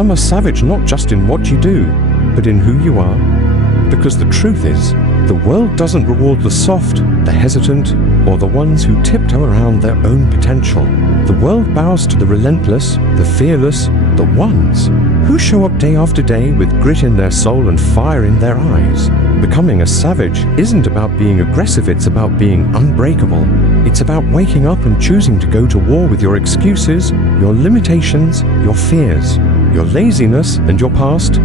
Become a savage not just in what you do, but in who you are. Because the truth is, the world doesn't reward the soft, the hesitant, or the ones who tiptoe around their own potential. The world bows to the relentless, the fearless, the ones who show up day after day with grit in their soul and fire in their eyes. Becoming a savage isn't about being aggressive, it's about being unbreakable. It's about waking up and choosing to go to war with your excuses, your limitations, your fears, your laziness, and your past.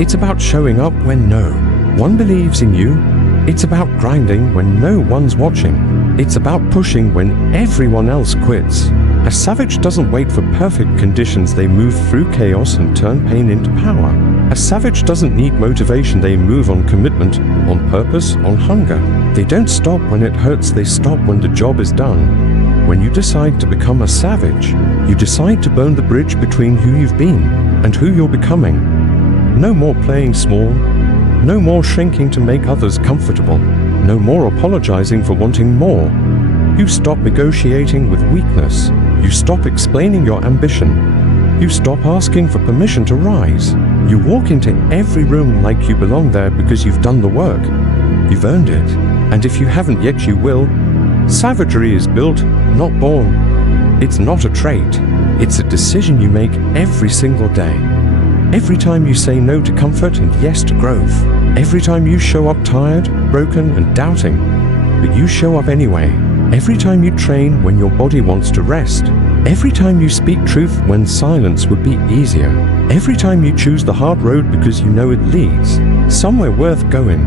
It's about showing up when no one believes in you. It's about grinding when no one's watching. It's about pushing when everyone else quits. A savage doesn't wait for perfect conditions, they move through chaos and turn pain into power. A savage doesn't need motivation, they move on commitment, on purpose, on hunger. They don't stop when it hurts, they stop when the job is done. When you decide to become a savage, you decide to burn the bridge between who you've been and who you're becoming. No more playing small. No more shrinking to make others comfortable. No more apologizing for wanting more. You stop negotiating with weakness. You stop explaining your ambition. You stop asking for permission to rise. You walk into every room like you belong there because you've done the work. You've earned it. And if you haven't yet, you will. Savagery is built, not born. It's not a trait. It's a decision you make every single day. Every time you say no to comfort and yes to growth. Every time you show up tired, broken, and doubting, but you show up anyway. Every time you train when your body wants to rest. Every time you speak truth when silence would be easier. Every time you choose the hard road because you know it leads somewhere worth going.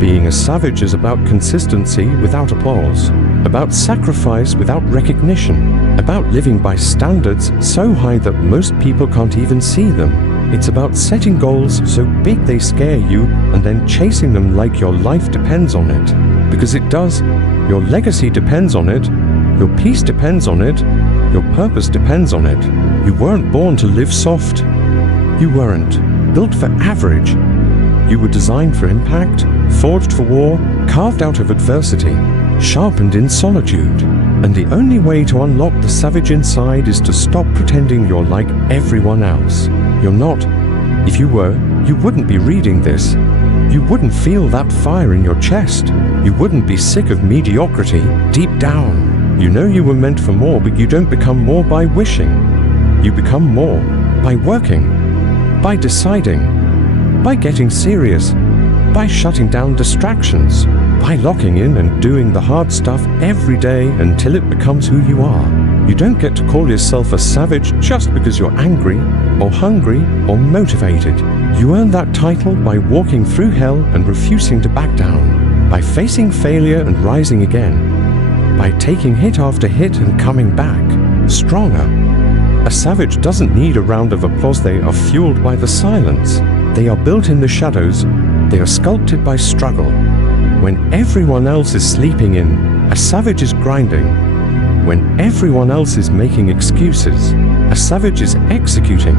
Being a savage is about consistency without applause, about sacrifice without recognition, about living by standards so high that most people can't even see them. It's about setting goals so big they scare you and then chasing them like your life depends on it. Because it does. Your legacy depends on it. Your peace depends on it. Your purpose depends on it. You weren't born to live soft. You weren't built for average. You were designed for impact, forged for war, carved out of adversity, sharpened in solitude. And the only way to unlock the savage inside is to stop pretending you're like everyone else. You're not. If you were, you wouldn't be reading this. You wouldn't feel that fire in your chest. You wouldn't be sick of mediocrity deep down. You know you were meant for more, but you don't become more by wishing. You become more by working, by deciding, by getting serious, by shutting down distractions, by locking in and doing the hard stuff every day until it becomes who you are. You don't get to call yourself a savage just because you're angry, or hungry, or motivated. You earn that title by walking through hell and refusing to back down, by facing failure and rising again, by taking hit after hit and coming back, stronger. A savage doesn't need a round of applause, they are fueled by the silence. They are built in the shadows, they are sculpted by struggle. When everyone else is sleeping in, a savage is grinding. When everyone else is making excuses, a savage is executing.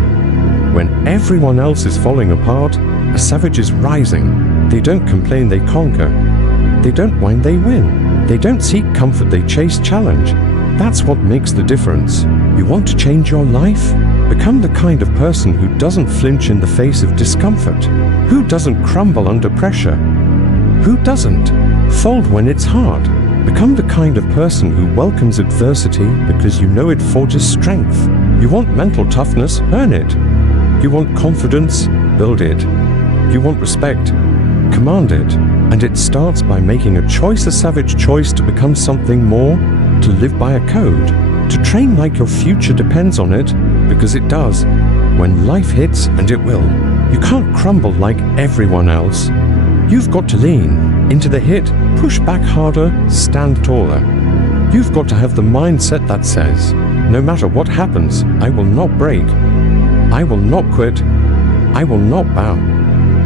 When everyone else is falling apart, a savage is rising. They don't complain, they conquer. They don't whine, they win. They don't seek comfort, they chase challenge. That's what makes the difference. You want to change your life? Become the kind of person who doesn't flinch in the face of discomfort, who doesn't crumble under pressure, who doesn't fold when it's hard. Become the kind of person who welcomes adversity because you know it forges strength. You want mental toughness? Earn it. You want confidence? Build it. You want respect? Command it. And it starts by making a choice, a savage choice to become something more, to live by a code, to train like your future depends on it, because it does. When life hits, and it will, you can't crumble like everyone else. You've got to lean into the hit, push back harder, stand taller. You've got to have the mindset that says, no matter what happens, I will not break. I will not quit. I will not bow.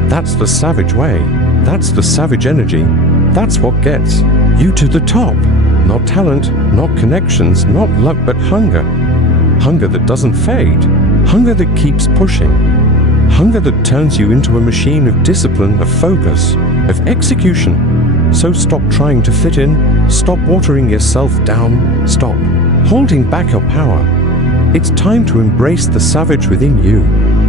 That's the savage way. That's the savage energy. That's what gets you to the top. Not talent, not connections, not luck, but hunger. Hunger that doesn't fade. Hunger that keeps pushing. Hunger that turns you into a machine of discipline, of focus, of execution. So stop trying to fit in, stop watering yourself down, stop holding back your power. It's time to embrace the savage within you.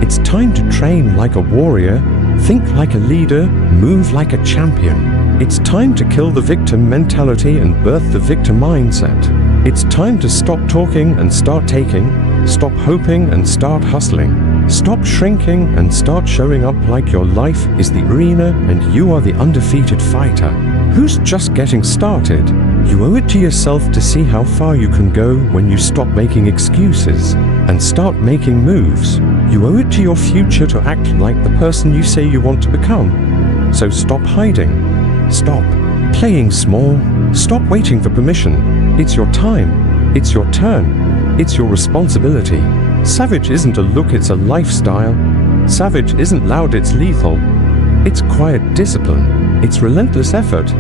It's time to train like a warrior, think like a leader, move like a champion. It's time to kill the victim mentality and birth the victor mindset. It's time to stop talking and start taking, stop hoping and start hustling. Stop shrinking and start showing up like your life is the arena and you are the undefeated fighter who's just getting started. You owe it to yourself to see how far you can go when you stop making excuses and start making moves. You owe it to your future to act like the person you say you want to become. So stop hiding. Stop playing small. Stop waiting for permission. It's your time. It's your turn. It's your responsibility. Savage isn't a look, it's a lifestyle. Savage isn't loud, it's lethal. It's quiet discipline. It's relentless effort.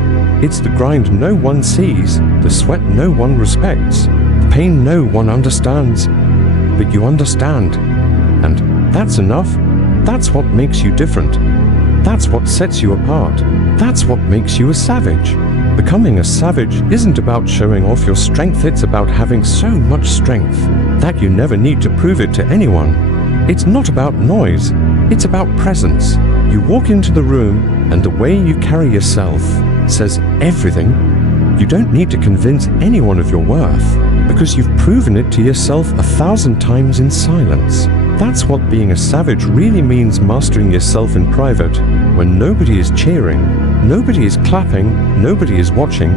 It's the grind no one sees, the sweat no one respects, the pain no one understands. But you understand. And that's enough. That's what makes you different. That's what sets you apart. That's what makes you a savage. Becoming a savage isn't about showing off your strength, it's about having so much strength that you never need to prove it to anyone. It's not about noise, it's about presence. You walk into the room and the way you carry yourself says everything. You don't need to convince anyone of your worth because you've proven it to yourself 1,000 times in silence. That's what being a savage really means, mastering yourself in private when nobody is cheering, nobody is clapping, nobody is watching.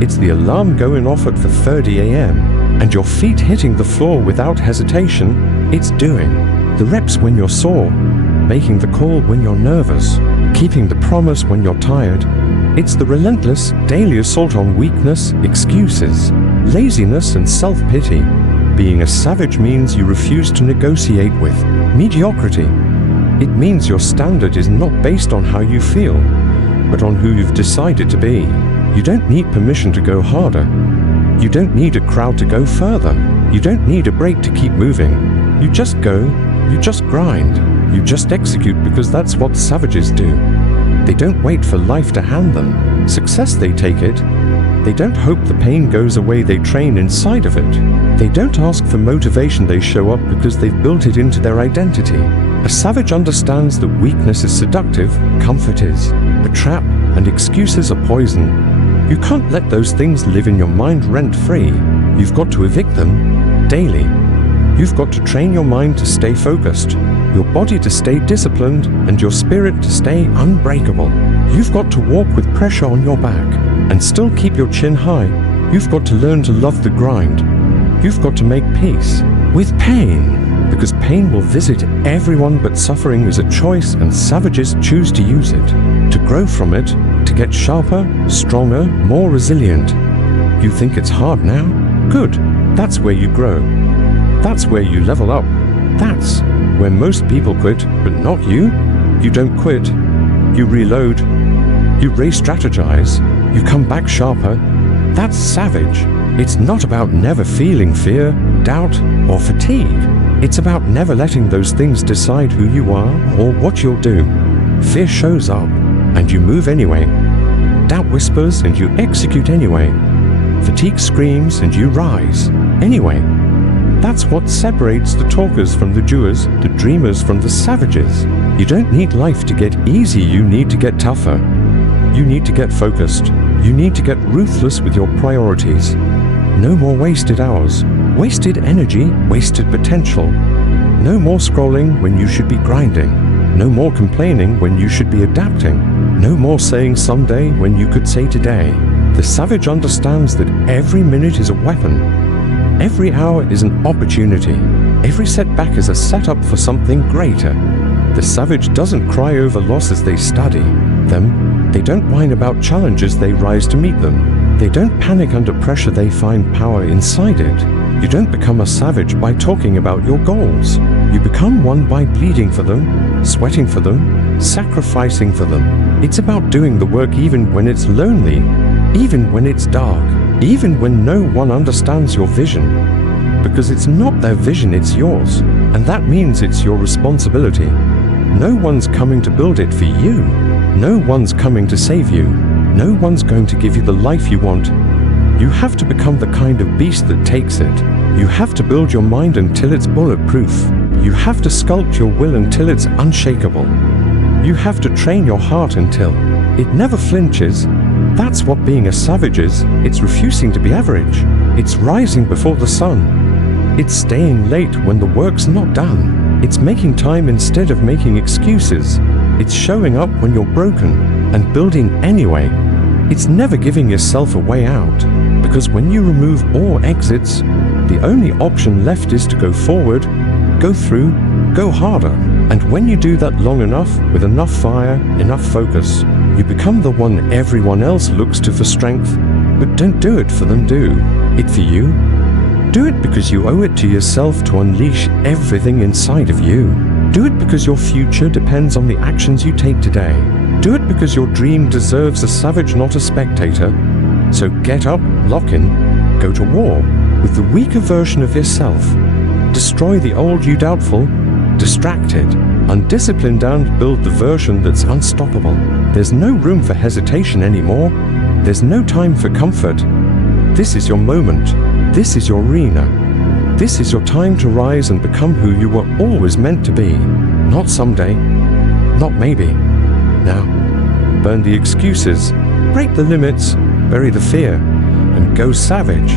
It's the alarm going off at 4:30 a.m. and your feet hitting the floor without hesitation. It's doing the reps when you're sore, making the call when you're nervous, keeping the promise when you're tired. It's the relentless daily assault on weakness, excuses, laziness and self-pity. Being a savage means you refuse to negotiate with mediocrity. It means your standard is not based on how you feel, but on who you've decided to be. You don't need permission to go harder. You don't need a crowd to go further. You don't need a break to keep moving. You just go, you just grind, you just execute because that's what savages do. They don't wait for life to hand them success, they take it. They don't hope the pain goes away, they train inside of it. They don't ask for motivation, they show up because they've built it into their identity. A savage understands that weakness is seductive, comfort is a trap, and excuses are poison. You can't let those things live in your mind rent-free. You've got to evict them daily. You've got to train your mind to stay focused, your body to stay disciplined, and your spirit to stay unbreakable. You've got to walk with pressure on your back and still keep your chin high. You've got to learn to love the grind. You've got to make peace with pain, because pain will visit everyone, but suffering is a choice and savages choose to use it, to grow from it, to get sharper, stronger, more resilient. You think it's hard now? Good. That's where you grow. That's where you level up. That's where most people quit, but not you. You don't quit. You reload. You re-strategize. You come back sharper. That's savage. It's not about never feeling fear, doubt, or fatigue. It's about never letting those things decide who you are or what you'll do. Fear shows up, and you move anyway. Doubt whispers, and you execute anyway. Fatigue screams, and you rise anyway. That's what separates the talkers from the doers, the dreamers from the savages. You don't need life to get easy, you need to get tougher. You need to get focused. You need to get ruthless with your priorities. No more wasted hours, wasted energy, wasted potential. No more scrolling when you should be grinding. No more complaining when you should be adapting. No more saying someday when you could say today. The savage understands that every minute is a weapon. Every hour is an opportunity. Every setback is a setup for something greater. The savage doesn't cry over losses, they study them. They don't whine about challenges, they rise to meet them. They don't panic under pressure, they find power inside it. You don't become a savage by talking about your goals. You become one by bleeding for them, sweating for them, sacrificing for them. It's about doing the work even when it's lonely, even when it's dark, even when no one understands your vision. Because it's not their vision, it's yours. And that means it's your responsibility. No one's coming to build it for you. No one's coming to save you. No one's going to give you the life you want. You have to become the kind of beast that takes it. You have to build your mind until it's bulletproof. You have to sculpt your will until it's unshakable. You have to train your heart until it never flinches. That's what being a savage is. It's refusing to be average. It's rising before the sun. It's staying late when the work's not done. It's making time instead of making excuses. It's showing up when you're broken and building anyway. It's never giving yourself a way out, because when you remove all exits, the only option left is to go forward, go through, go harder. And when you do that long enough, with enough fire, enough focus, you become the one everyone else looks to for strength. But don't do it for them, do it for you. Do it because you owe it to yourself to unleash everything inside of you. Do it because your future depends on the actions you take today. Do it because your dream deserves a savage, not a spectator. So get up, lock in, go to war with the weaker version of yourself. Destroy the old you doubtful, distracted, undisciplined, and build the version that's unstoppable. There's no room for hesitation anymore. There's no time for comfort. This is your moment. This is your arena. This is your time to rise and become who you were always meant to be. Not someday. Not maybe. Now, burn the excuses, break the limits, bury the fear, and go savage.